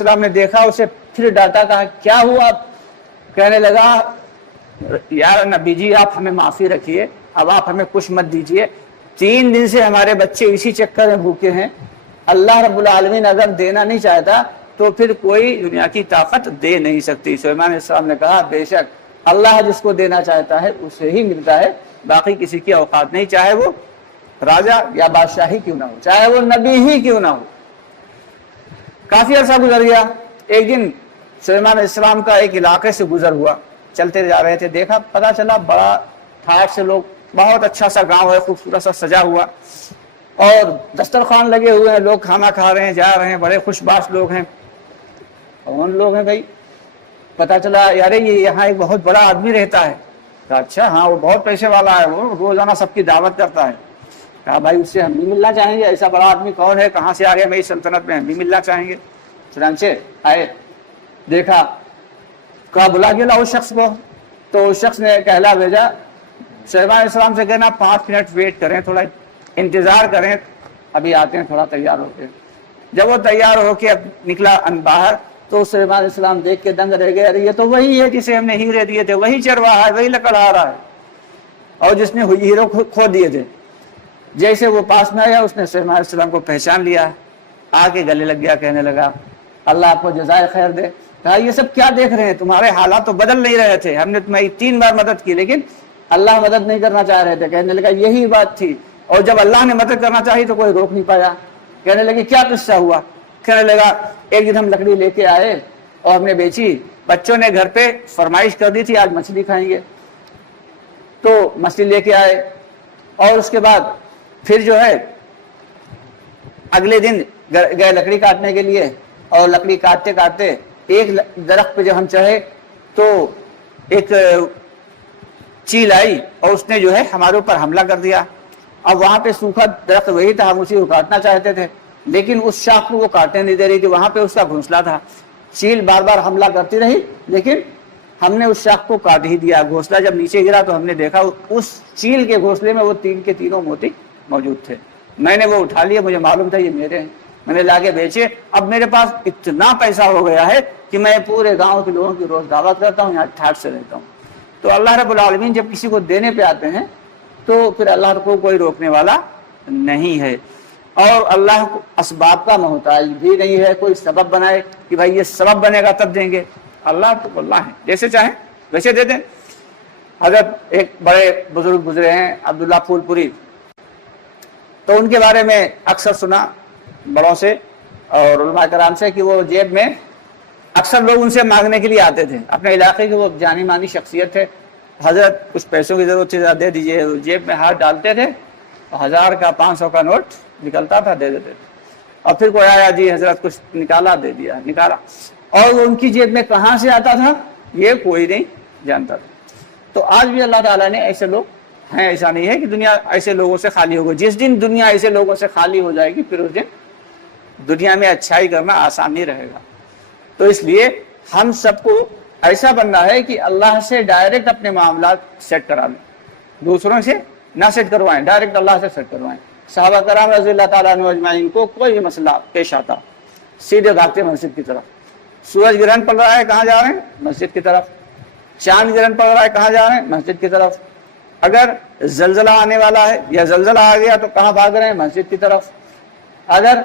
السلام نے دیکھا اسے، پھر ڈانٹا، کہا کیا ہوا؟ کہنے لگا یار نبی جی آپ ہمیں معافی رکھیے، اب آپ ہمیں کچھ مت دیجیے، 3 دن سے ہمارے بچے اسی چکر میں بھوکے ہیں، اللہ رب العالمین اگر دینا نہیں چاہتا تو پھر کوئی دنیا کی طاقت دے نہیں سکتی۔ سلیمان علیہ السلام نے کہا بے شک اللہ جس کو دینا چاہتا ہے اسے ہی ملتا ہے، باقی کسی کی اوقات نہیں، چاہے وہ راجہ یا بادشاہی کیوں نہ ہو، چاہے وہ نبی ہی کیوں نہ ہو۔ کافی عرصہ گزر گیا، ایک دن سلیمان علیہ السلام کا ایک علاقے سے گزر ہوا، چلتے جا رہے تھے، دیکھا پتا چلا بڑا ٹھاٹ سے لوگ، بہت اچھا سا گاؤں ہے، خوبصورت سا سجا ہوا، اور دسترخوان لگے ہوئے ہیں، لوگ کھانا کھا رہے ہیں، جا رہے ہیں، بڑے خوش باش لوگ ہیں۔ کون لوگ ہیں بھائی؟ پتا چلا یار یہ یہاں ایک بہت بڑا آدمی رہتا ہے۔ کہا اچھا ہاں وہ بہت پیسے والا ہے، وہ روزانہ سب کی دعوت کرتا ہے۔ کہا بھائی اس سے ہم بھی ملنا چاہیں گے، ایسا بڑا آدمی کون ہے، کہاں سے آ گیا میری سلطنت میں، ہم بھی ملنا چاہیں گے۔ چنانچہ آئے، دیکھا، کہا بلا کے لاؤ اس شخص کو۔ تو اس شخص نے کہلا بھیجا، سلیمان علیہ السلام سے کہنا 5 منٹ ویٹ کریں، تھوڑا انتظار کریں، ابھی آتے ہیں تھوڑا تیار ہو کے۔ جب وہ تیار ہو کے اب نکلا باہر تو سلیمان علیہ السلام دیکھ کے دنگ رہ گئے، ارے یہ تو وہی ہے جسے ہم نے ہیرے دیے تھے، وہی چرواہا ہے، وہی لکڑہارا رہا ہے، اور جس نے ہیرو کھو دیے تھے۔ جیسے وہ پاس میں آیا اس نے سلیمان علیہ السلام کو پہچان لیا، آ کے گلے لگ گیا، کہنے لگا اللہ آپ کو جزائے خیر دے۔ کہا یہ سب کیا دیکھ رہے ہیں، تمہارے حالات تو بدل نہیں رہے تھے، ہم نے تمہاری 3 بار مدد کی لیکن اللہ مدد نہیں کرنا چاہ رہے تھے۔ کہنے لگا یہی بات تھی، اور جب اللہ نے مدد کرنا چاہی تو کوئی روک نہیں پایا۔ کہنے لگے کیا قصہ ہوا؟ کہنے لگا ایک دن ہم لکڑی لے کے آئے اور ہم نے بیچی، بچوں نے گھر پہ فرمائش کر دی تھی آج مچھلی کھائیں گے، تو مچھلی لے کے آئے، اور اس کے بعد پھر جو ہے اگلے دن گئے لکڑی کاٹنے کے لیے، اور لکڑی کاٹتے کاٹتے ایک درخت پہ جب ہم چڑھے تو ایک چیل آئی اور اس نے جو ہے ہمارے اوپر حملہ کر دیا۔ اب وہاں پہ سوکھا درخت وہی تھا، ہم اسی کو کاٹنا چاہتے تھے لیکن اس شاخ کو وہ کاٹنے نہیں دے رہی تھی، وہاں پہ اس کا گھونسلہ تھا۔ چیل بار بار حملہ کرتی رہی لیکن ہم نے اس شاخ کو کاٹ ہی دیا۔ گھونسلہ جب نیچے گرا تو ہم نے دیکھا اس چیل کے گھونسلے میں وہ 3 کے 3 موتی موجود تھے۔ میں نے وہ اٹھا لیے، مجھے معلوم تھا یہ میرے ہیں، میں نے لا کے بیچے۔ اب میرے پاس اتنا پیسہ ہو گیا ہے کہ میں پورے گاؤں کے لوگوں کی روز دعوت کرتا ہوں، یہاں ٹھاٹ سے رہتا ہوں۔ تو اللہ رب العالمین جب کسی کو دینے پہ آتے ہیں تو پھر اللہ کو کوئی روکنے والا نہیں ہے، اور اللہ اسباب کا محتاج بھی نہیں ہے کوئی سبب بنائے کہ بھائی یہ سبب بنے گا تب دیں گے۔ اللہ تو اللہ ہے، جیسے چاہیں ویسے دے دیں۔ حضرت ایک بڑے بزرگ گزرے ہیں عبداللہ پھول پوری، تو ان کے بارے میں اکثر سنا بڑوں سے اور علماء کرام سے کہ وہ جیب میں اکثر لوگ ان سے مانگنے کے لیے آتے تھے، اپنے علاقے کے وہ جانی مانی شخصیت تھے۔ حضرت کچھ پیسوں کی ضرورت تھی، دے دیجئے، جیب میں ہاتھ ڈالتے تھے، 1000 کا 500 کا نوٹ نکلتا تھا، دے دیتے تھے، اور پھر کوئی آیا جی حضرت کچھ نکالا، دے دیا، نکالا، اور وہ ان کی جیب میں کہاں سے آتا تھا یہ کوئی نہیں جانتا تھا۔ تو آج بھی اللہ تعالیٰ نے ایسے لوگ ہیں، ایسا نہیں ہے کہ دنیا ایسے لوگوں سے خالی ہوگی۔ جس دن دنیا ایسے لوگوں سے خالی ہو جائے گی پھر اس دن دنیا میں اچھائی کرنا آسان نہیں رہے گا۔ تو اس لیے ہم سب کو ایسا بننا ہے کہ اللہ سے ڈائریکٹ اپنے معاملات سیٹ کرا لیں، دوسروں سے نہ سیٹ کروائیں، ڈائریکٹ اللہ سے سیٹ کروائیں۔ صحابہ کرام رضی اللہ تعالیٰ عنہ اجمعین کو کوئی مسئلہ پیش آتا سیدھے بھاگتے مسجد کی طرف۔ سورج گرہن پڑ رہا ہے کہاں جا رہے ہیں؟ مسجد کی طرف۔ چاند گرہن پڑ رہا ہے کہاں جا رہے ہیں؟ مسجد کی طرف۔ اگر زلزلہ آنے والا ہے یا زلزلہ آ گیا تو کہاں بھاگ رہے ہیں؟ مسجد کی طرف۔ اگر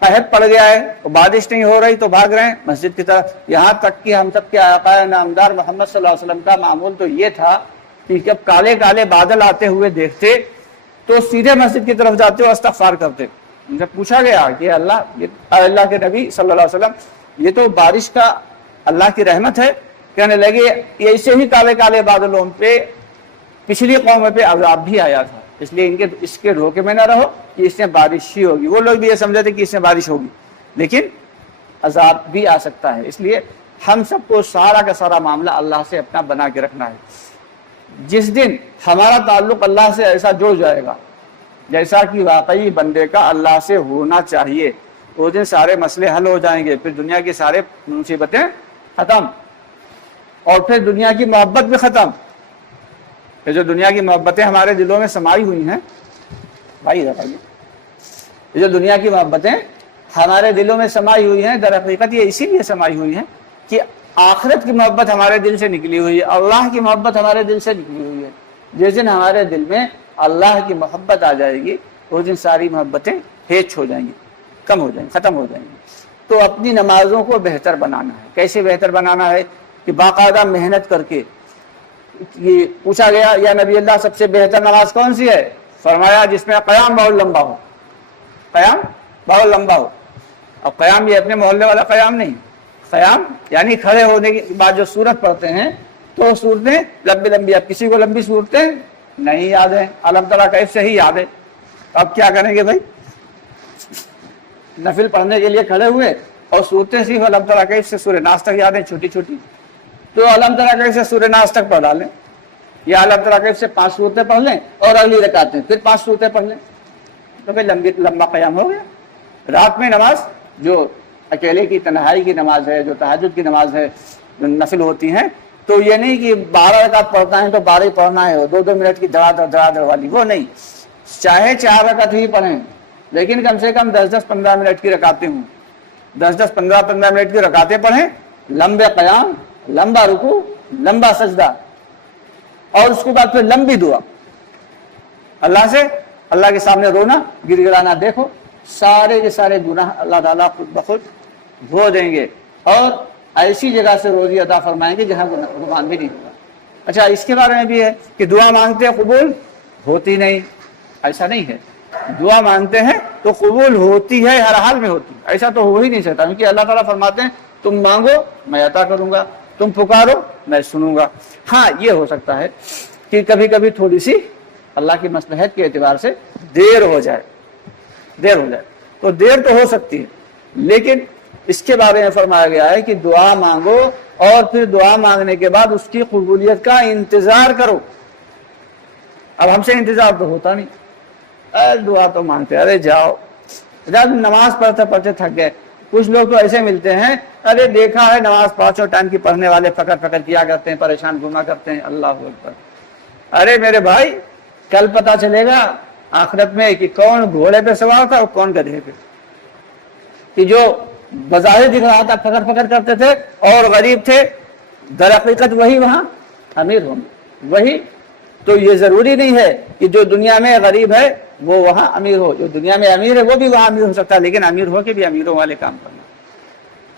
قحط پڑ گیا ہے تو بارش نہیں ہو رہی تو بھاگ رہے ہیں مسجد کی طرف۔ یہاں تک کہ ہم سب کے آقا نامدار محمد صلی اللہ علیہ وسلم کا معمول تو یہ تھا کہ جب کالے کالے بادل آتے ہوئے دیکھتے تو سیدھے مسجد کی طرف جاتے اور استغفار کرتے۔ ان سے پوچھا گیا کہ اللہ کے نبی صلی اللہ علیہ وسلم یہ تو بارش کا اللہ کی رحمت ہے؟ کہنے لگے ایسے ہی کالے کالے بادلوں پہ پچھلی قوموں پہ عذاب بھی آیا تھا، اس لیے اس کے روکے میں نہ رہو کہ اس میں بارش ہی ہوگی۔ وہ لوگ بھی یہ سمجھتے تھے کہ اس میں بارش ہوگی لیکن عذاب بھی آ سکتا ہے۔ اس لیے ہم سب کو سارا کا سارا معاملہ اللہ سے اپنا بنا کے رکھنا ہے۔ جس دن ہمارا تعلق اللہ سے ایسا جڑ جائے گا جیسا کہ واقعی بندے کا اللہ سے ہونا چاہیے، اس دن سارے مسئلے حل ہو جائیں گے، پھر دنیا کی سارے مصیبتیں ختم، اور پھر دنیا کی محبت بھی ختم۔ یہ جو دنیا کی محبتیں ہمارے دلوں میں سمائی ہوئی ہیں بھائی، یہ جو دنیا کی محبتیں ہمارے دلوں میں سمائی ہوئی ہیں، در حقیقت یہ اسی لیے سمائی ہوئی ہیں کہ آخرت کی محبت ہمارے دل سے نکلی ہوئی ہے، اللہ کی محبت ہمارے دل سے نکلی ہوئی ہے۔ جس دن ہمارے دل میں اللہ کی محبت آ جائے گی اس دن ساری محبتیں ہیچ ہو جائیں گی، کم ہو جائیں گی، ختم ہو جائیں گی۔ تو اپنی نمازوں کو بہتر بنانا ہے۔ کیسے بہتر بنانا ہے؟ کہ باقاعدہ محنت کر کے۔ یہ پوچھا گیا یا نبی اللہ سب سے بہتر نماز کون سی ہے؟ فرمایا جس میں قیام بہت لمبا ہو، قیام بہت لمبا ہو۔ اب قیام یہ اپنے محلے والا قیام نہیں، قیام یعنی کھڑے ہونے کے بعد جو سورت پڑھتے ہیں تو صورتیں لمبی لمبی، اب کسی کو لمبی صورتیں نہیں یاد ہیں، علم ترا کیف سے ہی یاد ہے، اب کیا کریں گے بھائی؟ نفل پڑھنے کے لیے کھڑے ہوئے اور صورتیں صرف علم ترا کیف سے سورہ ناس تک یاد ہیں، چھوٹی چھوٹی، تو علم ترا کیف سے سورہ ناس تک پڑھ ڈالیں، یا علم ترا کیف سے 5 صورتیں پڑھ لیں اور اگلی رکعت میں پھر 5 صورتیں پڑھ لیں، تو پھر لمبا قیام ہو گیا۔ رات میں نماز جو اکیلے کی تنہائی کی نماز ہے، جو تہجد کی نماز ہے، جو نفل ہوتی ہیں، تو یہ نہیں کہ 12 رکعت پڑھنا ہے تو 12 ہی پڑھنا ہے، 2-2 منٹ کی دڑا دڑ والی، وہ نہیں۔ چاہے 4 رکعت ہی پڑھیں لیکن کم سے کم 10-15 منٹ کی رکعتیں ہوں، 15 منٹ کی رکعتیں پڑھیں، لمبے قیام، لمبا رکوع، لمبا سجدہ، اور اس کے بعد پھر لمبی دعا اللہ سے، اللہ کے سامنے رونا گر گرانا۔ دیکھو سارے کے سارے گناہ اللہ تعالیٰ خود بخود دھو دیں گے اور ایسی جگہ سے روزی عطا فرمائیں گے جہاں گمان بھی نہیں ہوگا۔ اچھا، اس کے بارے میں بھی ہے کہ دعا مانگتے ہیں قبول ہوتی نہیں، ایسا نہیں ہے۔ دعا مانگتے ہیں تو قبول ہوتی ہے، ہر حال میں ہوتی ہے، ایسا تو ہو ہی نہیں سکتا، کیونکہ اللہ تعالیٰ فرماتے ہیں تم مانگو میں عطا کروں گا، تم پکارو میں سنوں گا۔ ہاں یہ ہو سکتا ہے کہ کبھی کبھی تھوڑی سی اللہ کی مصلحت کے اعتبار سے دیر ہو جائے، تو دیر تو ہو سکتی ہے، لیکن اس کے بارے میں فرمایا گیا ہے کہ دعا مانگو اور پھر دعا مانگنے کے بعد اس کی قبولیت کا انتظار کرو۔ اب ہم سے انتظار تو ہوتا نہیں، دعا تو مانگتے ارے جاؤ، جب نماز پڑھتے پڑھتے تھک گئے۔ کچھ لوگ تو ایسے ملتے ہیں، ارے دیکھا ہے نماز 5 ٹائم کی پڑھنے والے فکر کیا کرتے ہیں، پریشان گھوما کرتے ہیں، اللہ اکبر۔ ارے میرے بھائی، کل پتا چلے گا آخرت میں کہ کون گھوڑے پہ سوار تھا اور کون گدھے پہ، کہ جو بظاہر دکھ رہا تھا فکر کرتے تھے اور غریب تھے، در حقیقت وہی وہاں امیر ہوں گے، وہی۔ تو یہ ضروری نہیں ہے کہ جو دنیا میں غریب ہے وہ وہاں امیر ہو، جو دنیا میں امیر ہے وہ بھی وہاں امیر ہو سکتا ہے، لیکن امیر ہو کے بھی امیروں والے کام کرنا۔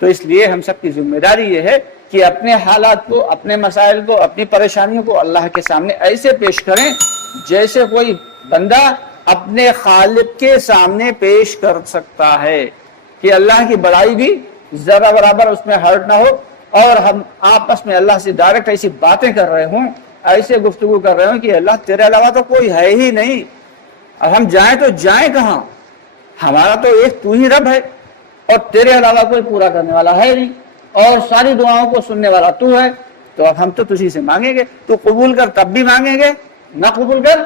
تو اس لیے ہم سب کی ذمہ داری یہ ہے کہ اپنے حالات کو، اپنے مسائل کو، اپنی پریشانیوں کو اللہ کے سامنے ایسے پیش کریں جیسے کوئی بندہ اپنے خالق کے سامنے پیش کر سکتا ہے، کہ اللہ کی بڑائی بھی ذرا برابر اس میں ہرٹ نہ ہو، اور ہم آپس میں اللہ سے ڈائریکٹ ایسی باتیں کر رہے ہوں، ایسے گفتگو کر رہے ہوں کہ اللہ تیرے علاوہ تو کوئی ہے ہی نہیں، اب ہم جائیں تو جائیں کہاں؟ ہمارا تو ایک تو ہی رب ہے اور تیرے علاوہ کوئی پورا کرنے والا ہے نہیں، اور ساری دعاؤں کو سننے والا تو ہے، تو اب ہم تو تجھی سے مانگیں گے، تو قبول کر تب بھی مانگیں گے، نہ قبول کر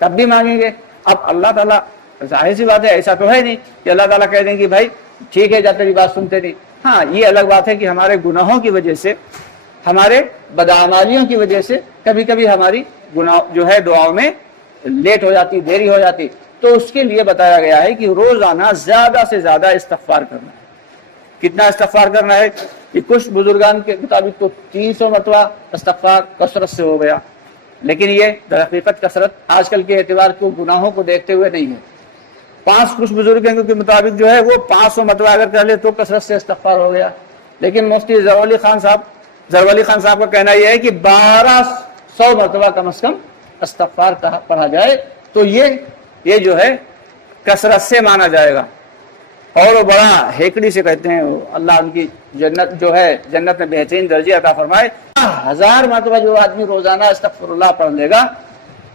تب بھی مانگیں گے۔ اب اللہ تعالیٰ، ظاہر سی بات ہے ایسا تو ہے نہیں کہ اللہ تعالیٰ کہہ دیں کہ بھائی ٹھیک ہے جب تیری بات سنتے نہیں۔ ہاں یہ الگ بات ہے کہ ہمارے گناہوں کی وجہ سے، ہمارے بدعمالیوں کی وجہ سے کبھی کبھی ہماری گناہ جو ہے دعاؤں میں لیٹ ہو جاتی، دیری ہو جاتی، تو اس کے لیے بتایا گیا ہے کہ روزانہ زیادہ سے زیادہ استغفار کرنا ہے۔ کتنا استغفار کرنا ہے؟ کہ کچھ بزرگان کے مطابق تو 300 مرتبہ استغفار کثرت سے ہو گیا، لیکن یہ در حقیقت کثرت آج کل کے اعتبار کو گناہوں کو دیکھتے ہوئے نہیں ہے۔ 5 کچھ بزرگوں کے مطابق جو ہے وہ 500 مرتبہ اگر کر لے تو کثرت سے استغفار ہو گیا، لیکن مفتی زرعلی خان صاحب کا کہنا یہ ہے کہ 1200 مرتبہ کم از کم استغفار پڑھا جائے تو یہ جو ہے کثرت سے مانا جائے گا۔ اور وہ بڑا ہیکڑی سے کہتے ہیں، اللہ ان کی جنت جو ہے جنت میں بہترین درجے عطا فرمائے، 1000 مرتبہ جو آدمی روزانہ استغفر اللہ پڑھ لے گا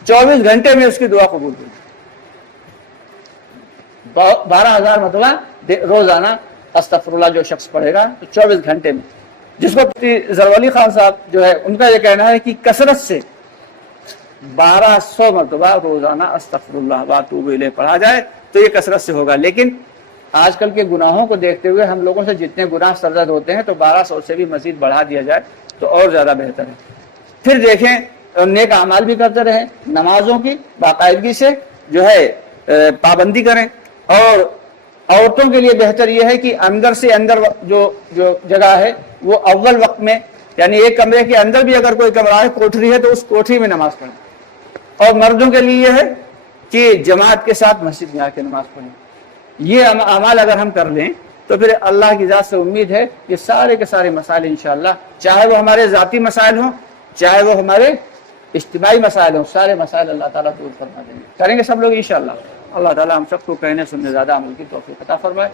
24 گھنٹے میں اس کی دعا قبول ہوگی۔ 12000 مرتبہ روزانہ استغفر اللہ جو شخص پڑھے گا تو 24 گھنٹے میں، جس کو زرعلی خان صاحب جو ہے ان کا یہ کہنا ہے کہ کثرت سے 1200 مرتبہ روزانہ استغفر اللہ واتوب الیہ پڑھا جائے تو یہ کثرت سے ہوگا۔ لیکن آج کل کے گناہوں کو دیکھتے ہوئے ہم لوگوں سے جتنے گناہ سرزد ہوتے ہیں تو 1200 سے بھی مزید بڑھا دیا جائے تو اور زیادہ بہتر ہے۔ پھر دیکھیں نیک اعمال بھی کرتے رہیں، نمازوں کی باقاعدگی سے جو ہے پابندی کریں، اور عورتوں کے لیے بہتر یہ ہے کہ اندر سے اندر جو جگہ ہے وہ اول وقت میں، یعنی ایک کمرے کے اندر بھی اگر کوئی کمرہ ہے، کوٹھری ہے، تو اس کوٹھری میں نماز پڑھیں. اور مردوں کے لیے یہ ہے کہ جماعت کے ساتھ مسجد میں آ کے نماز پڑھیں. یہ اعمال اگر ہم کر لیں تو پھر اللہ کی ذات سے امید ہے یہ سارے کے سارے مسائل انشاءاللہ، چاہے وہ ہمارے ذاتی مسائل ہوں، چاہے وہ ہمارے اجتماعی مسائل ہوں، سارے مسائل اللہ تعالیٰ دور فرما دیں گے. کریں گے سب لوگ انشاءاللہ. اللہ تعالیٰ ہم سب کو کہنے سننے زیادہ عمل کی توفیق عطا فرمائے.